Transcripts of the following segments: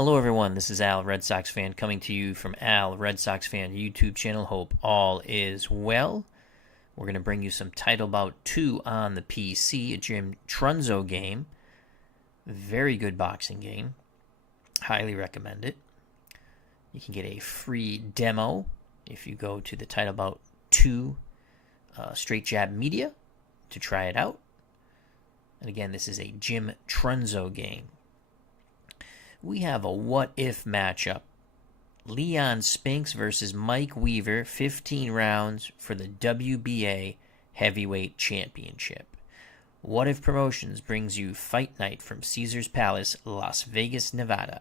Hello everyone, this is Al, Red Sox fan, coming to you from Al, Red Sox fan YouTube channel. Hope all is well. We're going to bring you some title bout 2 on the PC, a Jim Trunzo game. Very good boxing game. Highly recommend it. You can get a free demo if you go to the title bout 2 Straight Jab Media to try it out. And again, this is a Jim Trunzo game. We have a what-if matchup. Leon Spinks versus Mike Weaver, 15 rounds for the WBA Heavyweight Championship. What If Promotions brings you Fight Night from Caesars Palace, Las Vegas, Nevada.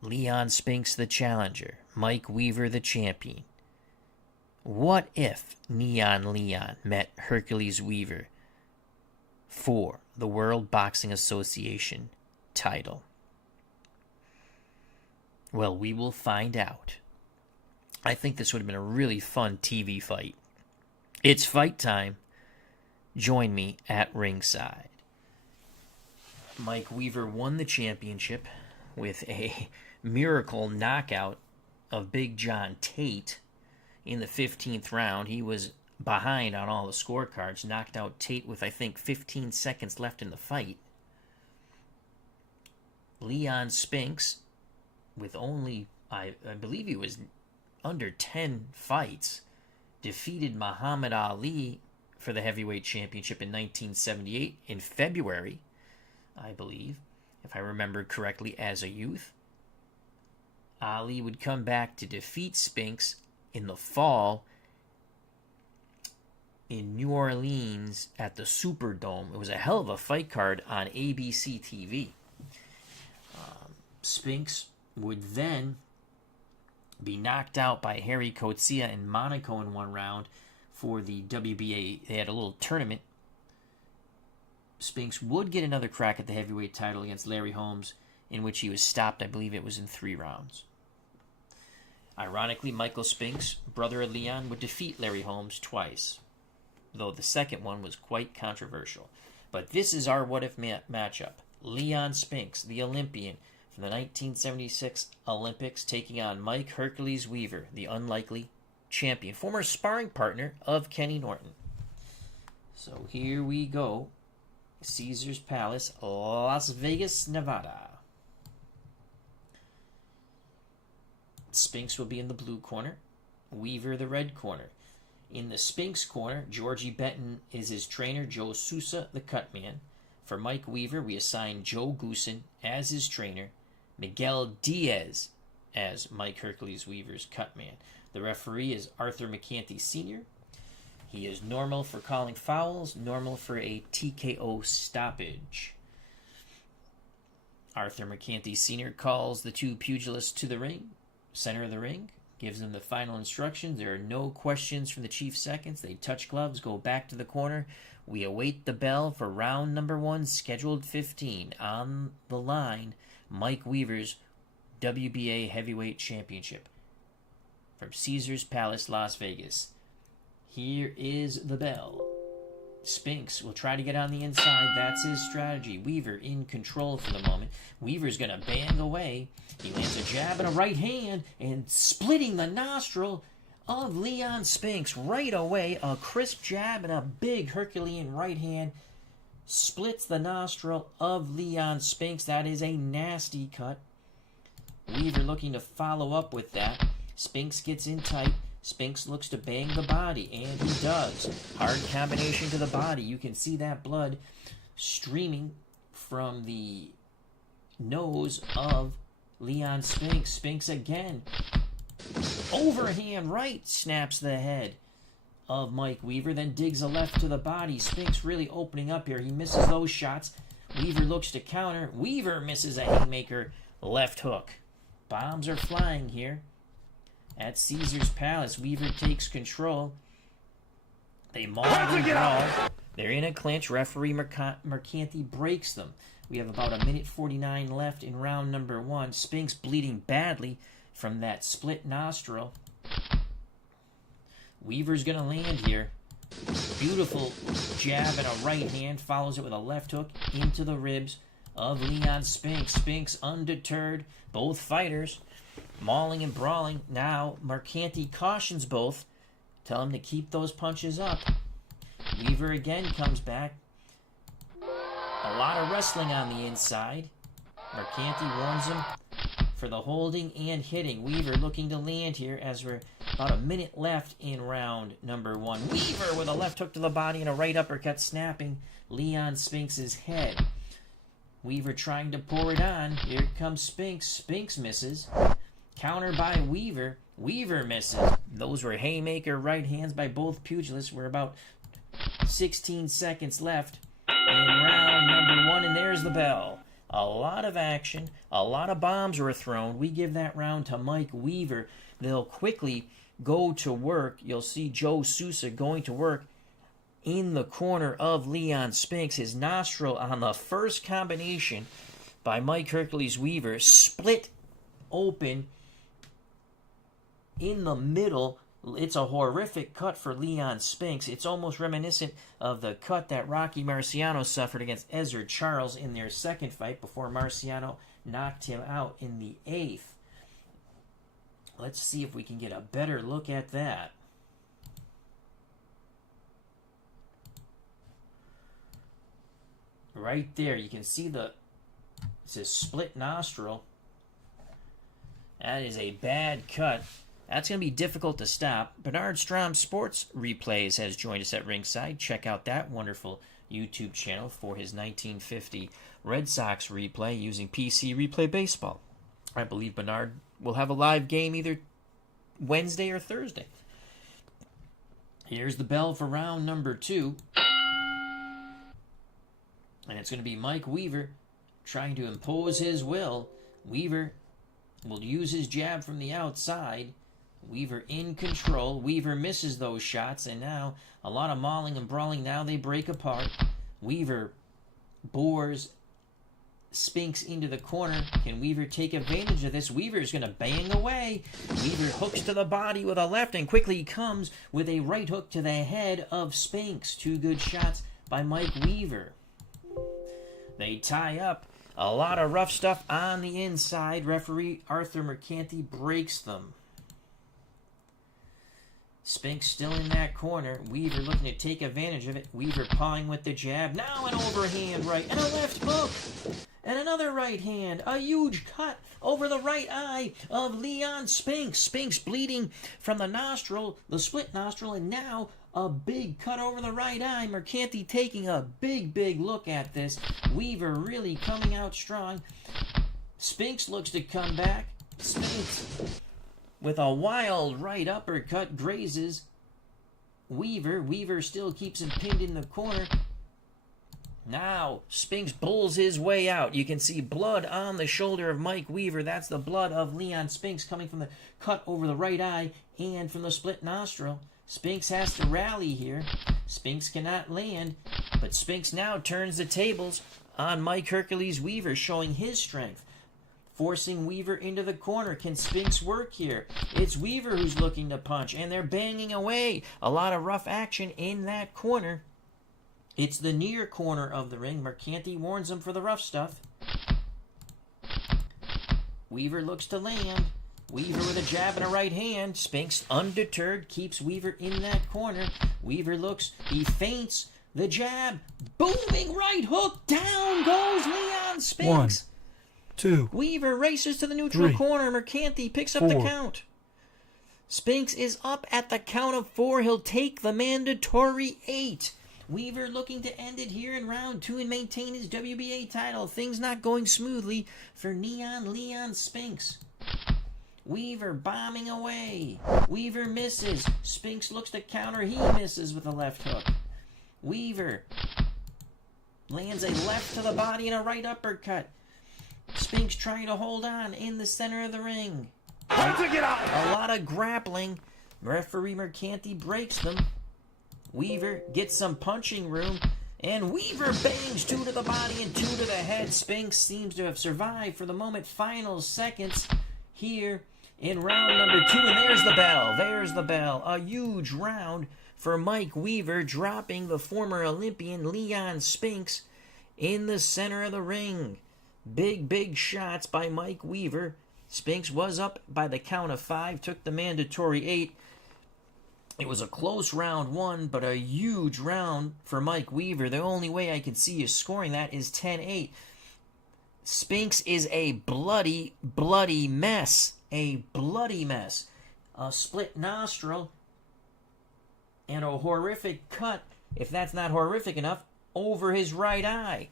Leon Spinks the challenger, Mike Weaver the champion. What if Neon Leon met Hercules Weaver for the World Boxing Association title? Well, we will find out. I think this would have been a really fun TV fight. It's fight time. Join me at ringside. Mike Weaver won the championship with a miracle knockout of Big John Tate in the 15th round. He was behind on all the scorecards, knocked out Tate with, I think, 15 seconds left in the fight. Leon Spinks, with only, I believe he was under 10 fights, defeated Muhammad Ali for the heavyweight championship in 1978 in February, I believe, if I remember correctly, as a youth. Ali would come back to defeat Spinks in the fall in New Orleans at the Superdome. It was a hell of a fight card on ABC TV. Spinks would then be knocked out by Harry Coetzee in Monaco in one round for the WBA. They had a little tournament. Spinks would get another crack at the heavyweight title against Larry Holmes, in which he was stopped. I believe it was in 3 rounds. Ironically, Michael Spinks, brother of Leon, would defeat Larry Holmes twice, though the second one was quite controversial. But this is our what-if matchup. Leon Spinks, the Olympian from the 1976 Olympics, taking on Mike Hercules Weaver, the unlikely champion, former sparring partner of Kenny Norton. So here we go. Caesars Palace, Las Vegas, Nevada. Spinks will be in the blue corner, Weaver the red corner. In the Spinks corner, Georgie Benton is his trainer, Joe Sousa the cutman. For Mike Weaver, we assign Joe Goosen as his trainer, Miguel Diaz as Mike Hercules Weaver's cutman. The referee is Arthur McCanty Sr. He is normal for calling fouls, normal for a TKO stoppage. Arthur McCanty Sr. calls the two pugilists to the ring, center of the ring, gives them the final instructions. There are no questions from the chief seconds. They touch gloves, go back to the corner. We await the bell for round number 1, scheduled 15. On the line, Mike Weaver's WBA Heavyweight Championship from Caesars Palace, Las Vegas. Here is the bell. Spinks will try to get on the inside. That's his strategy. Weaver in control for the moment. Weaver's going to bang away. He lands a jab and a right hand and splitting the nostril of Leon Spinks right away. A crisp jab and a big Herculean right hand splits the nostril of Leon Spinks. That is a nasty cut. Weaver looking to follow up with that. Spinks gets in tight. Spinks looks to bang the body, and he does. Hard combination to the body. You can see that blood streaming from the nose of Leon Spinks. Spinks again. Overhand right snaps the head of Mike Weaver, then digs a left to the body. Spinks really opening up here. He misses those shots. Weaver looks to counter. Weaver misses a haymaker left hook. Bombs are flying here at Caesars Palace. Weaver takes control. They maul and brawl. They're in a clinch. Referee Mercanti breaks them. We have about 1:49 left in round number 1. Spinks bleeding badly from that split nostril. Weaver's going to land here. Beautiful jab and a right hand. Follows it with a left hook into the ribs of Leon Spinks. Spinks undeterred. Both fighters mauling and brawling. Now Mercanti cautions both. Tell him to keep those punches up. Weaver again comes back. A lot of wrestling on the inside. Mercanti warns him for the holding and hitting. Weaver looking to land here as we're about a minute left in round number 1. Weaver with a left hook to the body and a right uppercut snapping Leon Spinks' head. Weaver trying to pour it on. Here comes Spinks. Spinks misses. Counter by Weaver. Weaver misses. Those were haymaker right hands by both pugilists. We're about 16 seconds left in round number 1, and there's the bell. A lot of action. A lot of bombs were thrown. We give that round to Mike Weaver. They'll quickly go to work. You'll see Joe Sousa going to work in the corner of Leon Spinks. His nostril on the first combination by Mike Hercules Weaver split open in the middle. It's a horrific cut for Leon Spinks. It's almost reminiscent of the cut that Rocky Marciano suffered against Ezra Charles in their second fight before Marciano knocked him out in the 8th. Let's see if we can get a better look at that. Right there, you can see it's a split nostril. That is a bad cut. That's going to be difficult to stop. Bernard Strom Sports Replays has joined us at ringside. Check out that wonderful YouTube channel for his 1950 Red Sox replay using PC Replay Baseball. I believe Bernard will have a live game either Wednesday or Thursday. Here's the bell for round number 2. And it's going to be Mike Weaver trying to impose his will. Weaver will use his jab from the outside. Weaver in control. Weaver misses those shots, and now a lot of mauling and brawling. Now they break apart. Weaver bores Spinks into the corner. Can Weaver take advantage of this? Weaver is going to bang away. Weaver hooks to the body with a left and quickly comes with a right hook to the head of Spinks. 2 good shots by Mike Weaver. They tie up. A lot of rough stuff on the inside. Referee Arthur Mercanti breaks them. Spinks still in that corner. Weaver looking to take advantage of it. Weaver pawing with the jab. Now an overhand right and a left hook. And another right hand. A huge cut over the right eye of Leon Spinks. Spinks bleeding from the nostril, the split nostril, and now a big cut over the right eye. Mercanti taking a big look at this. Weaver really coming out strong. Spinks looks to come back. Spinks with a wild right uppercut grazes Weaver. Weaver still keeps him pinned in the corner. Now Spinks bulls his way out. You can see blood on the shoulder of Mike Weaver. That's the blood of Leon Spinks coming from the cut over the right eye and from the split nostril. Spinks has to rally here. Spinks cannot land, but Spinks now turns the tables on Mike Hercules Weaver, showing his strength. Forcing Weaver into the corner. Can Spinks work here? It's Weaver who's looking to punch, and they're banging away. A lot of rough action in that corner. It's the near corner of the ring. Mercanti warns him for the rough stuff. Weaver looks to land. Weaver with a jab and a right hand. Spinks undeterred keeps Weaver in that corner. Weaver looks, he feints the jab. Booming right hook. Down goes Leon Spinks. 1, 2. Weaver races to the neutral 3, corner. Mercanti picks up 4. the count. Spinks is up at the count of 4. He'll take the mandatory 8. Weaver looking to end it here in round 2 and maintain his WBA title. Things not going smoothly for Neon Leon Spinks. Weaver bombing away. Weaver misses. Spinks looks to counter. He misses with a left hook. Weaver lands a left to the body and a right uppercut. Spinks trying to hold on in the center of the ring. A lot of grappling. Referee Mercanti breaks them. Weaver gets some punching room, and Weaver bangs 2 to the body and 2 to the head. Spinks seems to have survived for the moment. Final seconds here in round number 2, and there's the bell. There's the bell. A huge round for Mike Weaver, dropping the former Olympian Leon Spinks in the center of the ring. Big shots by Mike Weaver. Spinks was up by the count of 5, took the mandatory 8. It was a close round 1, but a huge round for Mike Weaver. The only way I can see you scoring that is 10-8. Spinks is a bloody mess. A bloody mess. A split nostril and a horrific cut, if that's not horrific enough, over his right eye.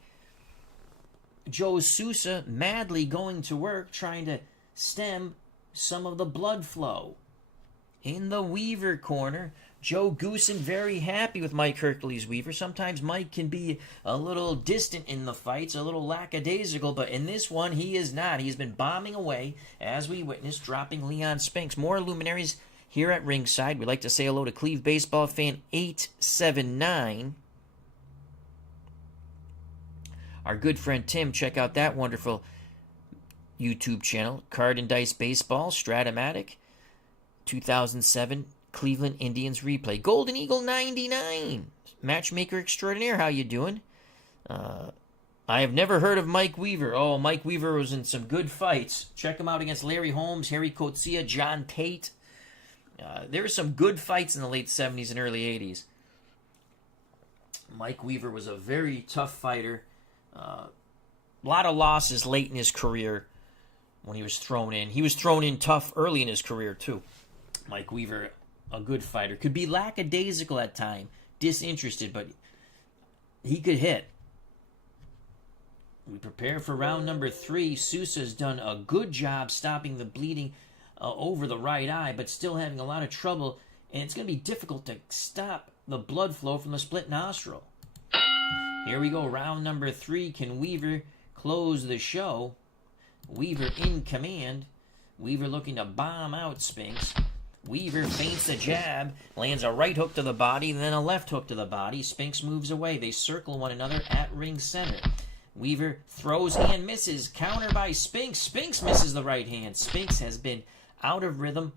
Joe Sousa madly going to work, trying to stem some of the blood flow. In the Weaver corner, Joe Goosen very happy with Mike Hercules Weaver. Sometimes Mike can be a little distant in the fights, a little lackadaisical, but in this one he is not. He's been bombing away, as we witnessed, dropping Leon Spinks. More luminaries here at ringside. We'd like to say hello to Cleve Baseball Fan 879. Our good friend Tim, check out that wonderful YouTube channel. Card and Dice Baseball, Stratomatic, 2007 Cleveland Indians replay. Golden Eagle 99, Matchmaker Extraordinaire, how you doing? I have never heard of Mike Weaver. Oh, Mike Weaver was in some good fights. Check him out against Larry Holmes, Harry Coetzee, John Tate. There were some good fights in the late 70s and early 80s. Mike Weaver was a very tough fighter. A lot of losses late in his career when he was thrown in. He was thrown in tough early in his career, too. Mike Weaver, a good fighter. Could be lackadaisical at time, disinterested, but he could hit. We prepare for round number 3. Sousa's done a good job stopping the bleeding over the right eye, but still having a lot of trouble, and it's going to be difficult to stop the blood flow from the split nostril. Here we go, round number 3. Can Weaver close the show? Weaver in command. Weaver looking to bomb out Spinks. Weaver feints a jab, lands a right hook to the body, then a left hook to the body. Spinks moves away. They circle one another at ring center. Weaver throws and misses. Counter by Spinks. Spinks misses the right hand. Spinks has been out of rhythm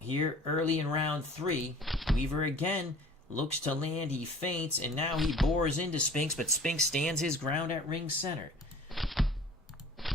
here early in round 3. Weaver again looks to land. He feints, and now he bores into Spinks, but Spinks stands his ground at ring center.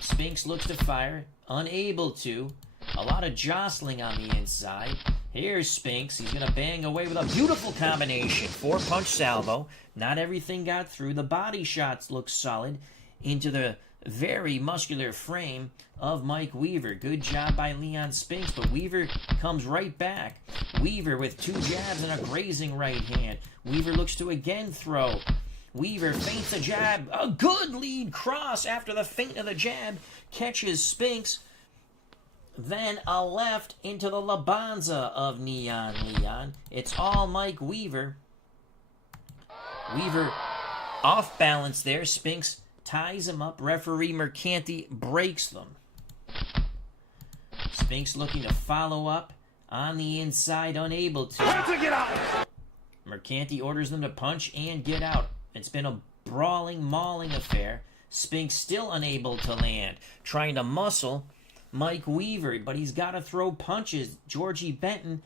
Spinks looks to fire, unable to. A lot of jostling on the inside. Here's Spinks. He's going to bang away with a beautiful combination. 4-punch salvo. Not everything got through. The body shots look solid into the very muscular frame of Mike Weaver. Good job by Leon Spinks, but Weaver comes right back. Weaver with 2 jabs and a grazing right hand. Weaver looks to again throw. Weaver feints a jab. A good lead cross after the feint of the jab. Catches Spinks. Then a left into the Labanza of Neon Leon. It's all Mike Weaver. Weaver off balance there. Spinks ties him up. Referee Mercanti breaks them. Spinks looking to follow up on the inside, unable to. Get out. Mercanti orders them to punch and get out. It's been a brawling, mauling affair. Spinks still unable to land. Trying to muscle Mike Weaver, but he's got to throw punches. Georgie Benton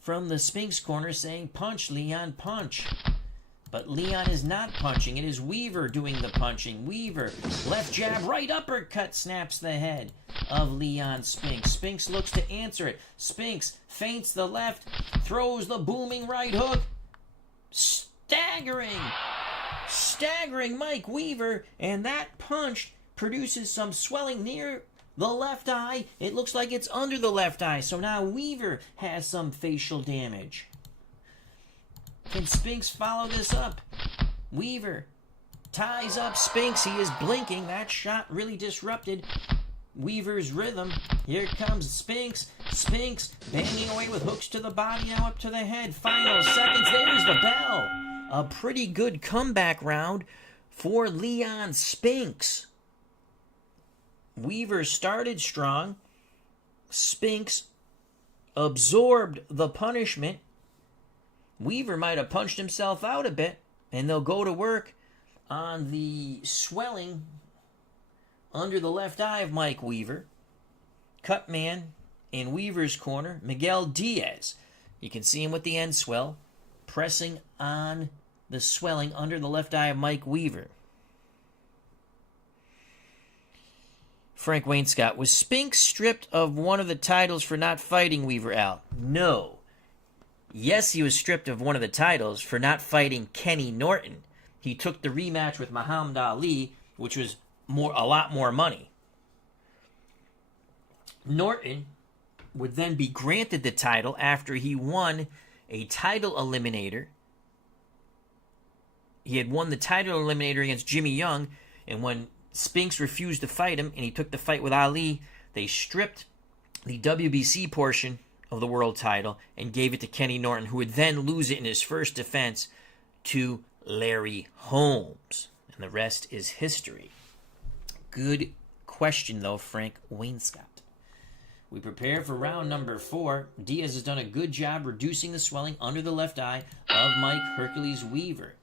from the Spinks corner saying, punch, Leon, punch. But Leon is not punching. It is Weaver doing the punching. Weaver, left jab, right uppercut, snaps the head of Leon Spinks. Spinks looks to answer it. Spinks feints the left, throws the booming right hook. Staggering Mike Weaver, and that punch produces some swelling near the left eye. It looks like it's under the left eye, so now Weaver has some facial damage. Can Spinks follow this up? Weaver ties up Spinks. He is blinking. That shot really disrupted Weaver's rhythm. Here comes Spinks. Spinks banging away with hooks to the body, now up to the head. Final seconds. There's the bell. A pretty good comeback round for Leon Spinks. Weaver started strong. Spinks absorbed the punishment. Weaver might have punched himself out a bit, and they'll go to work on the swelling under the left eye of Mike Weaver. Cut man in Weaver's corner, Miguel Diaz. You can see him with the end swell, pressing on the swelling under the left eye of Mike Weaver. Frank Wainscott, was Spinks stripped of one of the titles for not fighting Weaver, Al? No. Yes, he was stripped of one of the titles for not fighting Kenny Norton. He took the rematch with Muhammad Ali, which was a lot more money. Norton would then be granted the title after he won a title eliminator. He had won the title eliminator against Jimmy Young, and when Spinks refused to fight him and he took the fight with Ali, they stripped the WBC portion of the world title and gave it to Kenny Norton, who would then lose it in his first defense to Larry Holmes. And the rest is history. Good question, though, Frank Wainscott. We prepare for round number 4. Diaz has done a good job reducing the swelling under the left eye of Mike Hercules Weaver.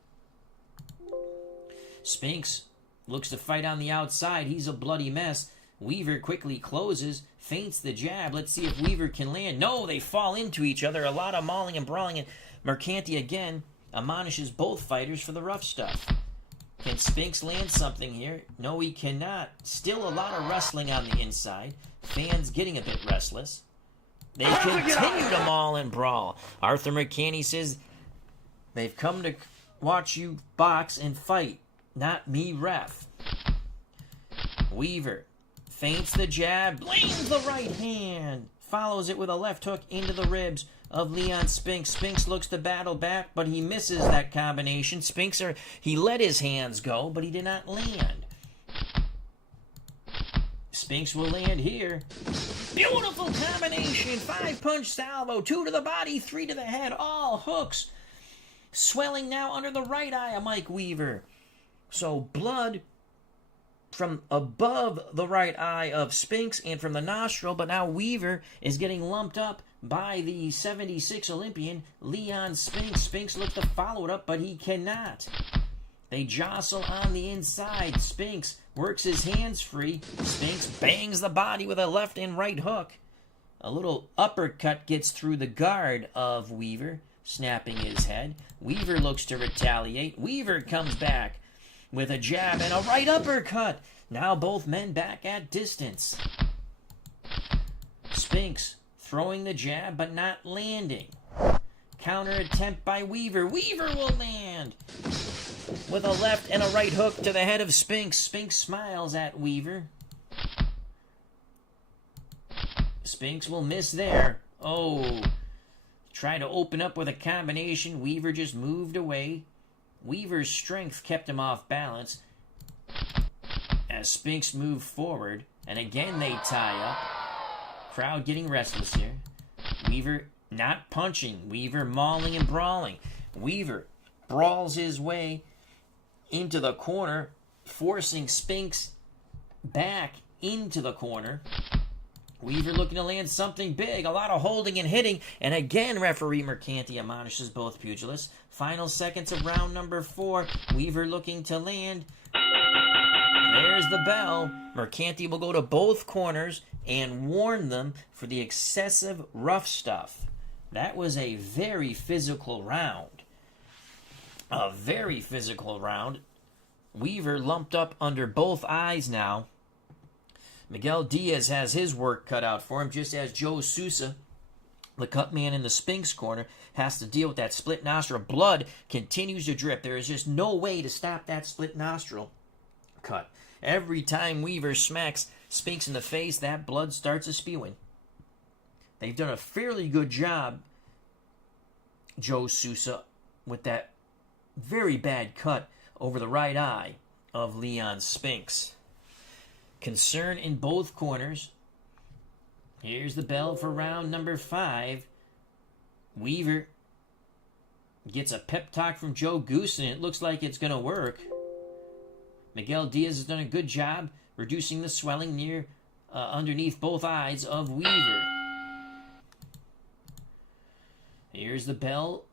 Spinks looks to fight on the outside. He's a bloody mess. Weaver quickly closes, feints the jab. Let's see if Weaver can land. No, they fall into each other. A lot of mauling and brawling. And Mercanti again admonishes both fighters for the rough stuff. Can Spinks land something here? No, he cannot. Still a lot of wrestling on the inside. Fans getting a bit restless. They continue to maul and brawl. Arthur Mercanti says, they've come to watch you box and fight, not me ref. Weaver feints the jab, blames the right hand, follows it with a left hook into the ribs of Leon Spinks. Spinks looks to battle back, but he misses that combination. He let his hands go, but he did not land. Spinks will land here. Beautiful combination. 5-punch salvo. 2 to the body, 3 to the head. All hooks. Swelling now under the right eye of Mike Weaver. So blood from above the right eye of Spinks and from the nostril, but now Weaver is getting lumped up by the 76 Olympian Leon Spinks. Spinks looks to follow it up, but he cannot. They jostle on the inside. Spinks works his hands free. Spinks bangs the body with a left and right hook. A little uppercut gets through the guard of Weaver, snapping his head. Weaver looks to retaliate. Weaver comes back with a jab and a right uppercut. Now both men back at distance. Spinks throwing the jab but not landing. Counter attempt by Weaver. Weaver will land with a left and a right hook to the head of Spinks. Spinks smiles at Weaver. Spinks will miss there. Oh, try to open up with a combination. Weaver just moved away. Weaver's strength kept him off balance as Spinks moved forward. And again they tie up. Crowd getting restless here. Weaver not punching. Weaver mauling and brawling. Weaver brawls his way into the corner, forcing Spinks back into the corner. Weaver looking to land something big. A lot of holding and hitting. And again, referee Mercanti admonishes both pugilists. Final seconds of round number 4. Weaver looking to land. There's the bell. Mercanti will go to both corners and warn them for the excessive rough stuff. That was a very physical round. A very physical round. Weaver lumped up under both eyes now. Miguel Diaz has his work cut out for him, just as Joe Sousa, the cut man in the Spinks corner, has to deal with that split nostril. Blood continues to drip. There is just no way to stop that split nostril cut. Every time Weaver smacks Spinks in the face, that blood starts a spewing. They've done a fairly good job, Joe Sousa, with that very bad cut over the right eye of Leon Spinks. Concern in both corners. Here's the bell for round number 5. Weaver gets a pep talk from Joe Goose, and it looks like it's going to work. Miguel Diaz has done a good job reducing the swelling near underneath both eyes of Weaver. Here's the bell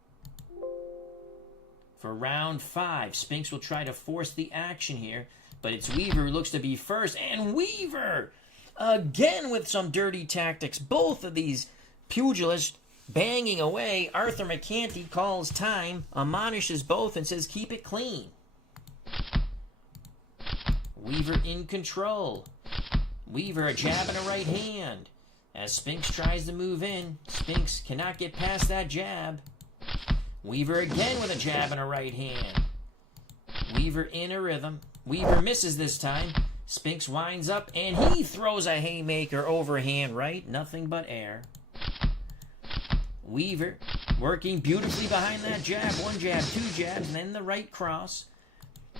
for round 5. Spinks will try to force the action here, but it's Weaver who looks to be first, and Weaver again with some dirty tactics. Both of these pugilists Banging away, Arthur McCanty calls time, admonishes both, and says, keep it clean. Weaver in control. Weaver a jab and a right hand. As Spinks tries to move in, Spinks cannot get past that jab. Weaver again with a jab and a right hand. Weaver in a rhythm. Weaver misses this time. Spinks winds up, and he throws a haymaker overhand right. Nothing but air. Weaver working beautifully behind that jab. One jab, two jabs, and then the right cross.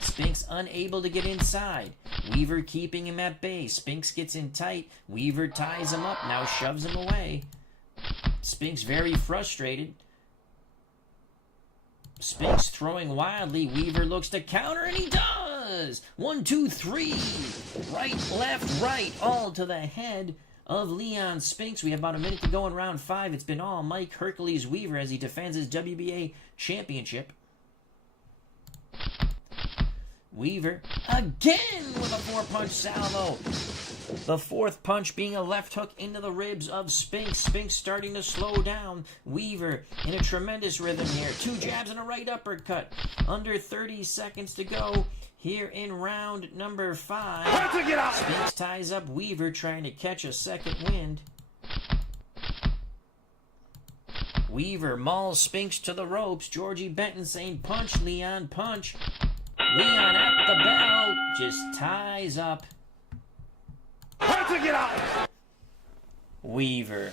Spinks unable to get inside. Weaver keeping him at bay. Spinks gets in tight. Weaver ties him up, now shoves him away. Spinks very frustrated. Spinks throwing wildly. Weaver looks to counter, and he does! 1, 2, 3. Right, left, right. All to the head of Leon Spinks. We have about a minute to go in round 5. It's been all Mike Hercules Weaver as he defends his WBA championship. Weaver again with a 4-punch salvo. The 4th punch being a left hook into the ribs of Spinks. Spinks starting to slow down. Weaver in a tremendous rhythm here. 2 jabs and a right uppercut. Under 30 seconds to go here in round number 5. Spinks ties up Weaver trying to catch a second wind. Weaver mauls Spinks to the ropes. Georgie Benton saying, punch, Leon, punch. Leon at the bell just ties up Weaver.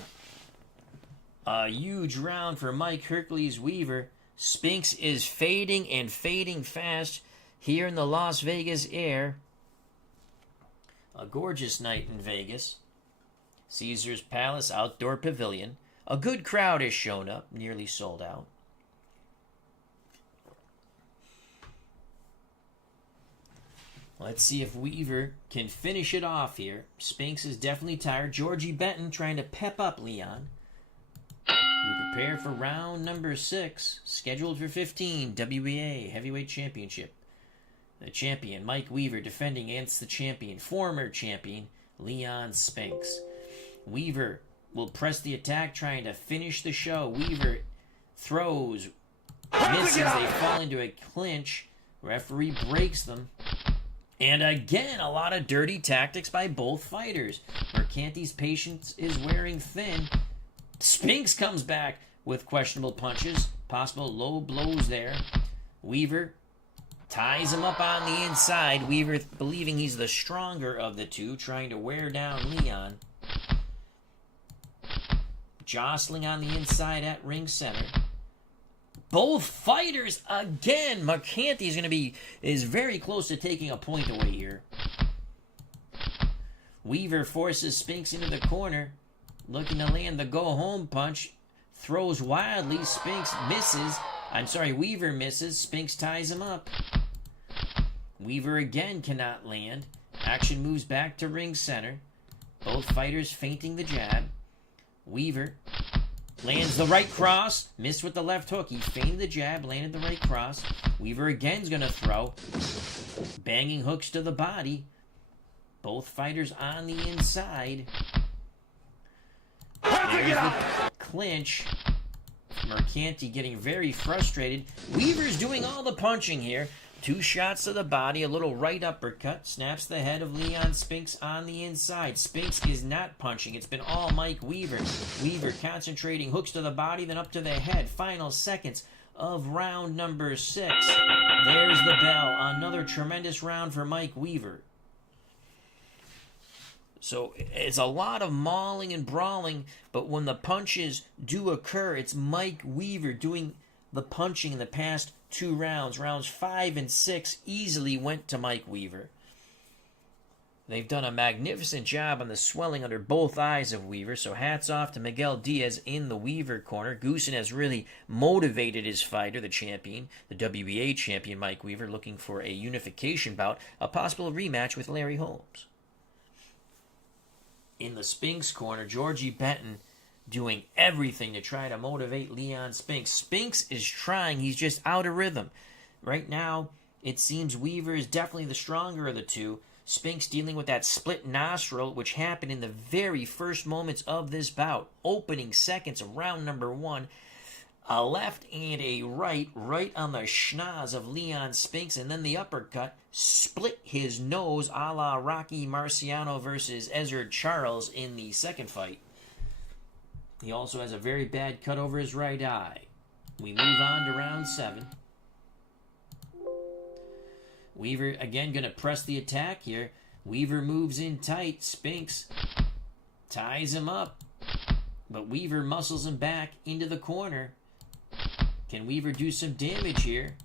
A huge round for Mike Hercules Weaver. Spinks is fading and fading fast here in the Las Vegas air. A gorgeous night in Vegas. Caesars Palace Outdoor Pavilion. A good crowd has shown up, nearly sold out. Let's see if Weaver can finish it off here. Spinks is definitely tired. Georgie Benton trying to pep up Leon. We prepare for round number 6, scheduled for 15, WBA Heavyweight Championship. The champion, Mike Weaver, defending against the champion, former champion, Leon Spinks. Weaver will press the attack, trying to finish the show. Weaver throws, misses, they fall into a clinch. Referee breaks them. And again, a lot of dirty tactics by both fighters. Mercanti's patience is wearing thin. Spinks comes back with questionable punches. Possible low blows there. Weaver ties him up on the inside. Weaver believing he's the stronger of the two, trying to wear down Leon. Jostling on the inside at ring center. Both fighters again. Mercanti is very close to taking a point away here. Weaver forces Spinks into the corner, looking to land the go-home punch. Throws wildly. Spinks misses. Weaver misses. Spinks ties him up. Weaver again cannot land. Action moves back to ring center. Both fighters feinting the jab. Weaver lands the right cross. Missed with the left hook. He feinted the jab, landed the right cross. Weaver again's going to throw. Banging hooks to the body. Both fighters on the inside. There's the clinch. Mercanti getting very frustrated. Weaver's doing all the punching here. 2 shots to the body, a little right uppercut. Snaps the head of Leon Spinks on the inside. Spinks is not punching. It's been all Mike Weaver. Weaver concentrating, hooks to the body, then up to the head. Final seconds of round number 6. There's the bell. Another tremendous round for Mike Weaver. So it's a lot of mauling and brawling, but when the punches do occur, it's Mike Weaver doing the punching in the past 2 rounds. Rounds 5 and 6 easily went to Mike Weaver. They've done a magnificent job on the swelling under both eyes of Weaver, so hats off to Miguel Diaz in the Weaver corner. Goosen has really motivated his fighter, the champion, the WBA champion Mike Weaver, looking for a unification bout, a possible rematch with Larry Holmes. In the Spinks corner, Georgie Benton doing everything to try to motivate Leon Spinks. Spinks is trying. He's just out of rhythm. Right now, it seems Weaver is definitely the stronger of the two. Spinks dealing with that split nostril, which happened in the very first moments of this bout. Opening seconds of round number 1. A left and a right on the schnoz of Leon Spinks, and then the uppercut split his nose a la Rocky Marciano versus Ezzard Charles in the second fight. He also has a very bad cut over his right eye. We move on to round 7. Weaver again going to press the attack here. Weaver moves in tight. Spinks ties him up, but Weaver muscles him back into the corner. Can Weaver do some damage here?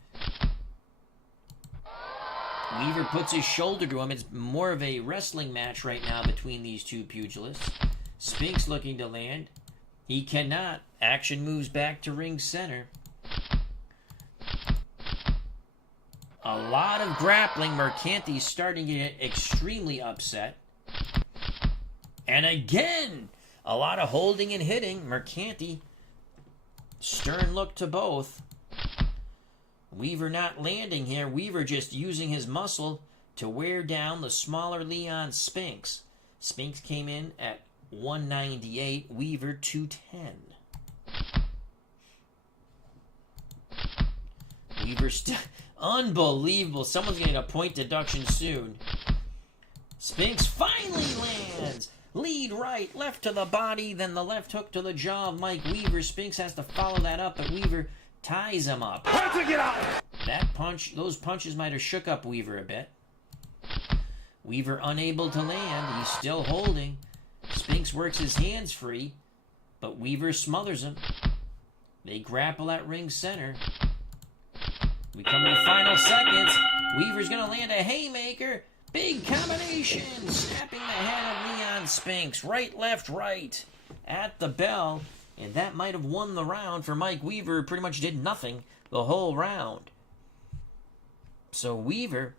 Weaver puts his shoulder to him. It's more of a wrestling match right now between these two pugilists. Spinks looking to land. He cannot. Action moves back to ring center. A lot of grappling. Mercanti's starting to get extremely upset. And again, a lot of holding and hitting. Mercanti, stern look to both. Weaver not landing here. Weaver just using his muscle to wear down the smaller Leon Spinks. Spinks came in at 198. Weaver 210. Weaver unbelievable. Someone's getting a point deduction soon. Spinks finally lands. Lead right, left to the body, then the left hook to the jaw of Mike Weaver. Spinks has to follow that up, but Weaver ties him up. That punch, those punches might have shook up Weaver a bit. Weaver unable to land. He's still holding. Spinks works his hands free, but Weaver smothers him. They grapple at ring center. We come to the final seconds. Weaver's going to land a haymaker. Big combination. Snapping the head of Leon Spinks. Right, left, right. At the bell. And that might have won the round for Mike Weaver, who pretty much did nothing the whole round. So Weaver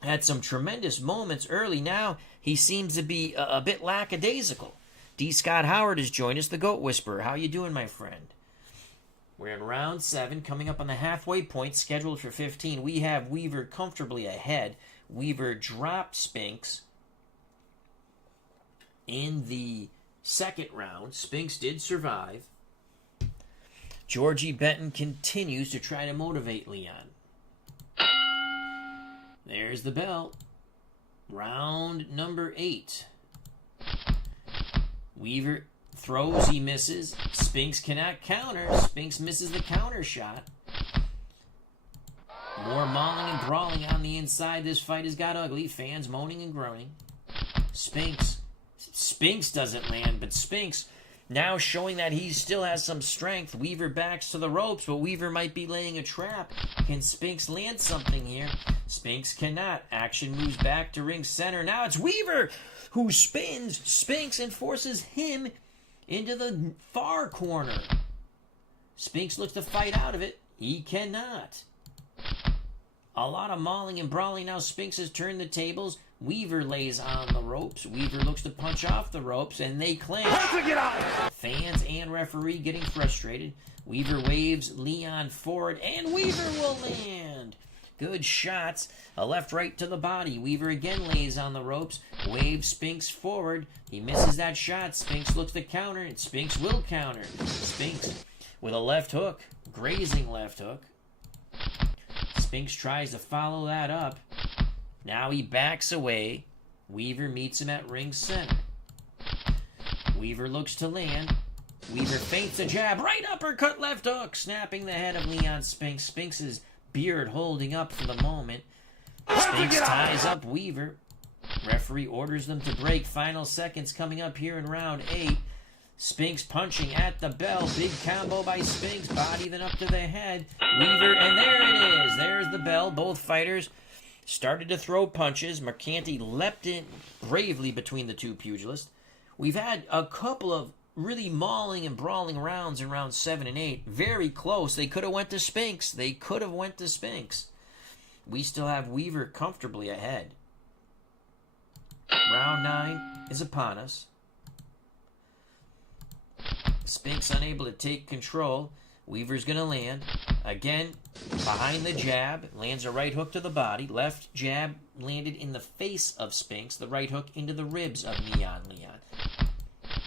had some tremendous moments early. Now he seems to be a bit lackadaisical. D. Scott Howard has joined us, the Goat Whisperer. How you doing, my friend? We're in round 7, coming up on the halfway point, scheduled for 15. We have Weaver comfortably ahead. Weaver dropped Spinks in the second round. Spinks did survive. Georgie Benton continues to try to motivate Leon. There's the bell. Round number 8. Weaver throws, he misses. Spinks cannot counter. Spinks misses the counter shot. More mauling and brawling on the inside. This fight has got ugly. Fans moaning and groaning. Spinks doesn't land, but Spinks now showing that he still has some strength. Weaver backs to the ropes, but Weaver might be laying a trap. Can Spinks land something here? Spinks cannot. Action moves back to ring center. Now it's Weaver who spins Spinks and forces him into the far corner. Spinks looks to fight out of it. He cannot. A lot of mauling and brawling. Now Spinks has turned the tables. Weaver lays on the ropes. Weaver looks to punch off the ropes, and they clinch. Fans and referee getting frustrated. Weaver waves Leon forward, and Weaver will land. Good shots. A left right to the body. Weaver again lays on the ropes. Waves Spinks forward. He misses that shot. Spinks looks to counter, and Spinks will counter. Spinks with a left hook. Grazing left hook. Spinks tries to follow that up. Now he backs away. Weaver meets him at ring center. Weaver looks to land. Weaver feints a jab. Right uppercut, left hook. Snapping the head of Leon Spinks. Spinks' beard holding up for the moment. Spinks ties up Weaver. Referee orders them to break. Final seconds coming up here in round 8. Spinks punching at the bell. Big combo by Spinks. Body then up to the head. Weaver, and there it is. There's the bell. Both fighters started to throw punches. Mercanti leapt in bravely between the two pugilists. We've had a couple of really mauling and brawling rounds in rounds 7 and 8. Very close. They could have went to Spinks. We still have Weaver comfortably ahead. Round 9 is upon us. Spinks unable to take control. Weaver's going to land. Again, behind the jab. Lands a right hook to the body. Left jab landed in the face of Spinks. The right hook into the ribs of Leon.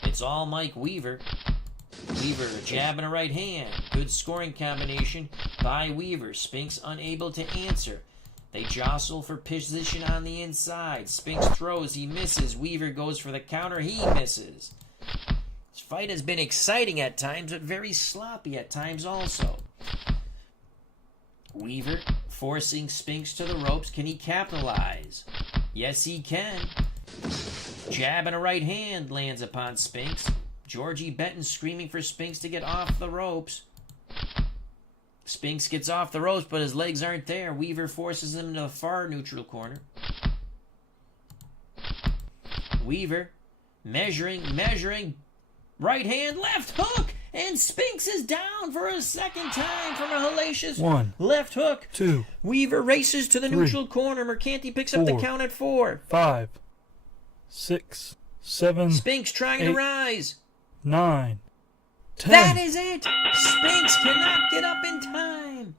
It's all Mike Weaver. Weaver, a jab and a right hand. Good scoring combination by Weaver. Spinks unable to answer. They jostle for position on the inside. Spinks throws. He misses. Weaver goes for the counter. He misses. This fight has been exciting at times, but very sloppy at times also. Weaver forcing Spinks to the ropes. Can he capitalize? Yes, he can. Jab and a right hand lands upon Spinks. Georgie Benton screaming for Spinks to get off the ropes. Spinks gets off the ropes, but his legs aren't there. Weaver forces him to the far neutral corner. Weaver measuring. Right hand, left hook, and Spinks is down for a second time from a hellacious left hook. 2. Weaver races to the 3, neutral corner. Mercanti picks up the count at 4. 5, 6, 7. Spinks trying 8, to rise. 9, 10. That is it. Spinks cannot get up in time.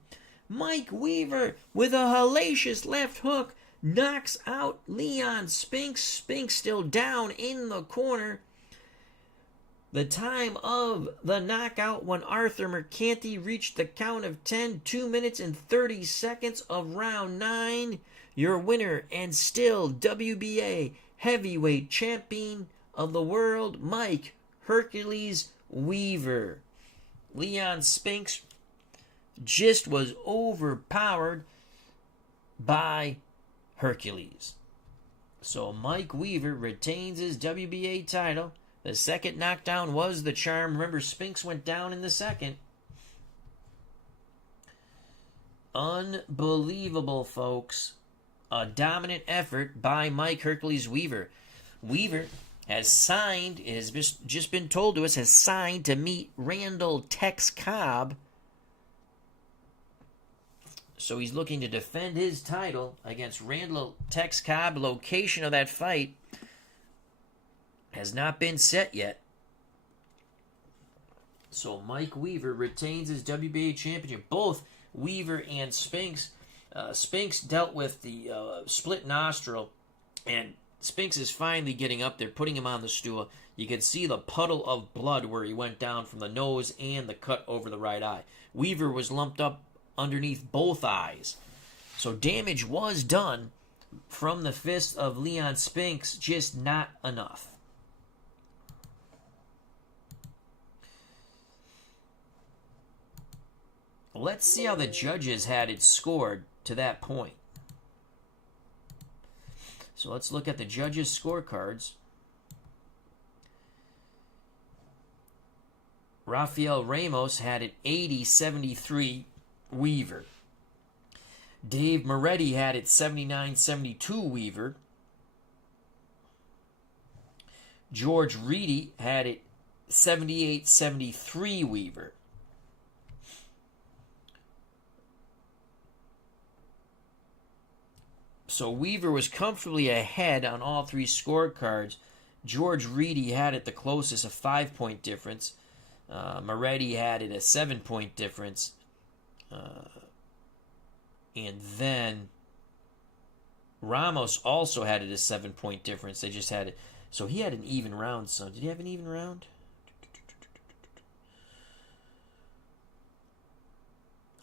Mike Weaver with a hellacious left hook knocks out Leon Spinks. Spinks still down in the corner. The time of the knockout when Arthur Mercanti reached the count of 10, 2 minutes and 30 seconds of round 9. Your winner and still WBA heavyweight champion of the world, Mike Hercules Weaver. Leon Spinks just was overpowered by Hercules. So Mike Weaver retains his WBA title. The second knockdown was the charm. Remember, Spinks went down in the second. Unbelievable, folks. A dominant effort by Mike Hercules Weaver. Weaver has signed, it has just been told to us, has signed to meet Randall Tex Cobb. So he's looking to defend his title against Randall Tex Cobb. Location of that fight has not been set yet. So Mike Weaver retains his WBA championship. Both Weaver and Spinks. Spinks dealt with the split nostril, and Spinks is finally getting up there, putting him on the stool. You can see the puddle of blood where he went down from the nose and the cut over the right eye. Weaver was lumped up underneath both eyes. So damage was done from the fist of Leon Spinks, just not enough. Let's see how the judges had it scored to that point. So let's look at the judges' scorecards. Rafael Ramos had it 80-73 Weaver. Dave Moretti had it 79-72 Weaver. George Reedy had it 78-73 Weaver. So Weaver was comfortably ahead on all three scorecards. George Reedy had it the closest, a 5-point difference. Moretti had it a 7-point difference. And then Ramos also had it a 7-point difference. They just had it. So he had an even round, son. Did he have an even round?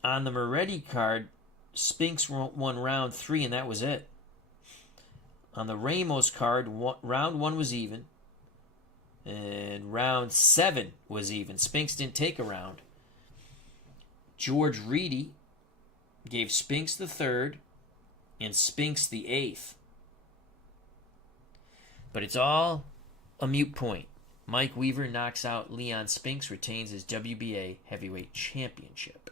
On the Moretti card, Spinks won round 3, and that was it. On the Ramos card, round 1 was even. And round 7 was even. Spinks didn't take a round. George Reedy gave Spinks the 3rd and Spinks the 8th. But it's all a moot point. Mike Weaver knocks out Leon Spinks, retains his WBA heavyweight championship.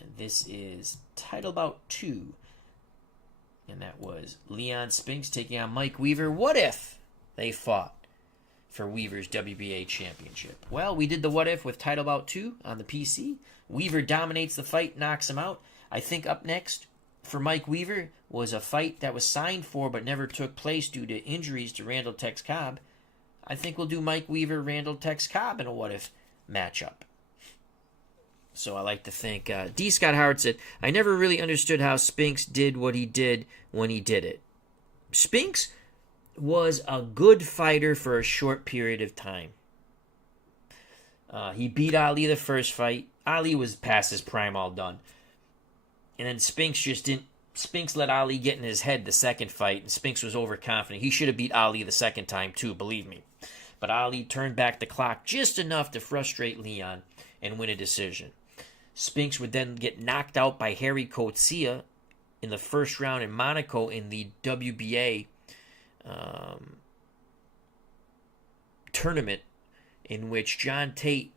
And this is title bout 2. And that was Leon Spinks taking on Mike Weaver. What if they fought for Weaver's WBA championship? Well, we did the what if with title bout 2 on the PC. Weaver dominates the fight, knocks him out. I think up next for Mike Weaver was a fight that was signed for but never took place due to injuries to Randall Tex Cobb. I think we'll do Mike Weaver, Randall Tex Cobb in a what if matchup. So I like to think D. Scott Howard said, I never really understood how Spinks did what he did when he did it. Spinks was a good fighter for a short period of time. He beat Ali the first fight. Ali was past his prime, all done. And then Spinks just didn't. Spinks let Ali get in his head the second fight, and Spinks was overconfident. He should have beat Ali the second time too, believe me. But Ali turned back the clock just enough to frustrate Leon and win a decision. Spinks would then get knocked out by Harry Coetzee in the first round in Monaco in the WBA tournament, in which John Tate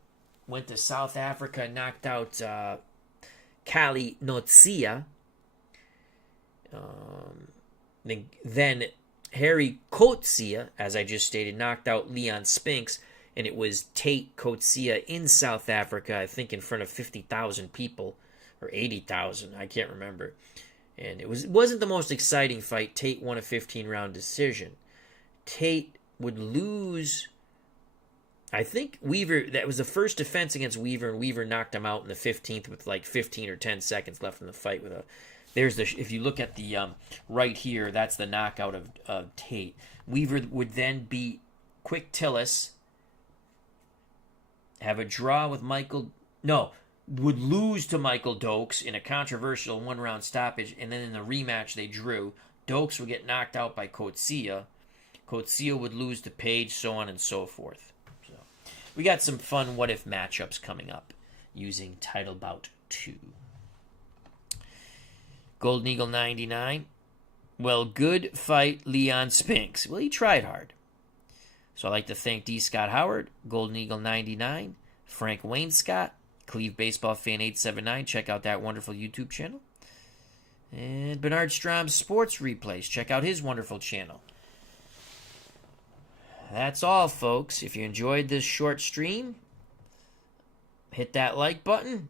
went to South Africa and knocked out Kali Notsia. Then Harry Coetzee, as I just stated, knocked out Leon Spinks, and it was Tate Coetzee in South Africa, I think in front of 50,000 people, or 80,000, I can't remember. And it wasn't the most exciting fight. Tate won a 15-round decision. Tate would lose, I think Weaver, that was the first defense against Weaver, and Weaver knocked him out in the 15th with like 15 or 10 seconds left in the fight. If you look at the right here, that's the knockout of Tate. Weaver would then beat Quick Tillis, have a draw with would lose to Michael Dokes in a controversial one-round stoppage, and then in the rematch they drew. Dokes would get knocked out by Coetzee. Coetzee would lose to Page, so on and so forth. So we got some fun what-if matchups coming up using Title Bout 2. Golden Eagle 99. Well, good fight, Leon Spinks. Well, he tried hard. So I'd like to thank D. Scott Howard, Golden Eagle 99, Frank Wainscott, Cleve Baseball Fan 879. Check out that wonderful YouTube channel. And Bernard Strom's Sports Replays. Check out his wonderful channel. That's all, folks. If you enjoyed this short stream, hit that like button.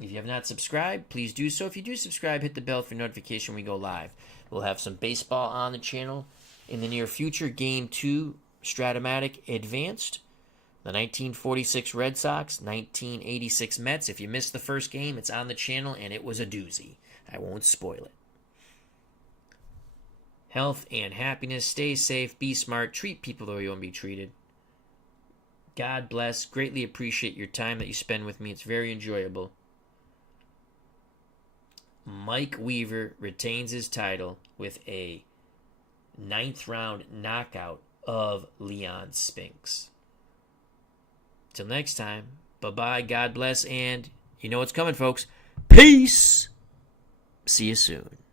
If you have not subscribed, please do so. If you do subscribe, hit the bell for notification when we go live. We'll have some baseball on the channel in the near future. Game 2, Stratomatic Advanced. The 1946 Red Sox, 1986 Mets. If you missed the first game, it's on the channel, and it was a doozy. I won't spoil it. Health and happiness. Stay safe. Be smart. Treat people the way you want to be treated. God bless. Greatly appreciate your time that you spend with me. It's very enjoyable. Mike Weaver retains his title with a 9th round knockout of Leon Spinks. Till next time, bye-bye, God bless, and you know what's coming, folks. Peace! See you soon.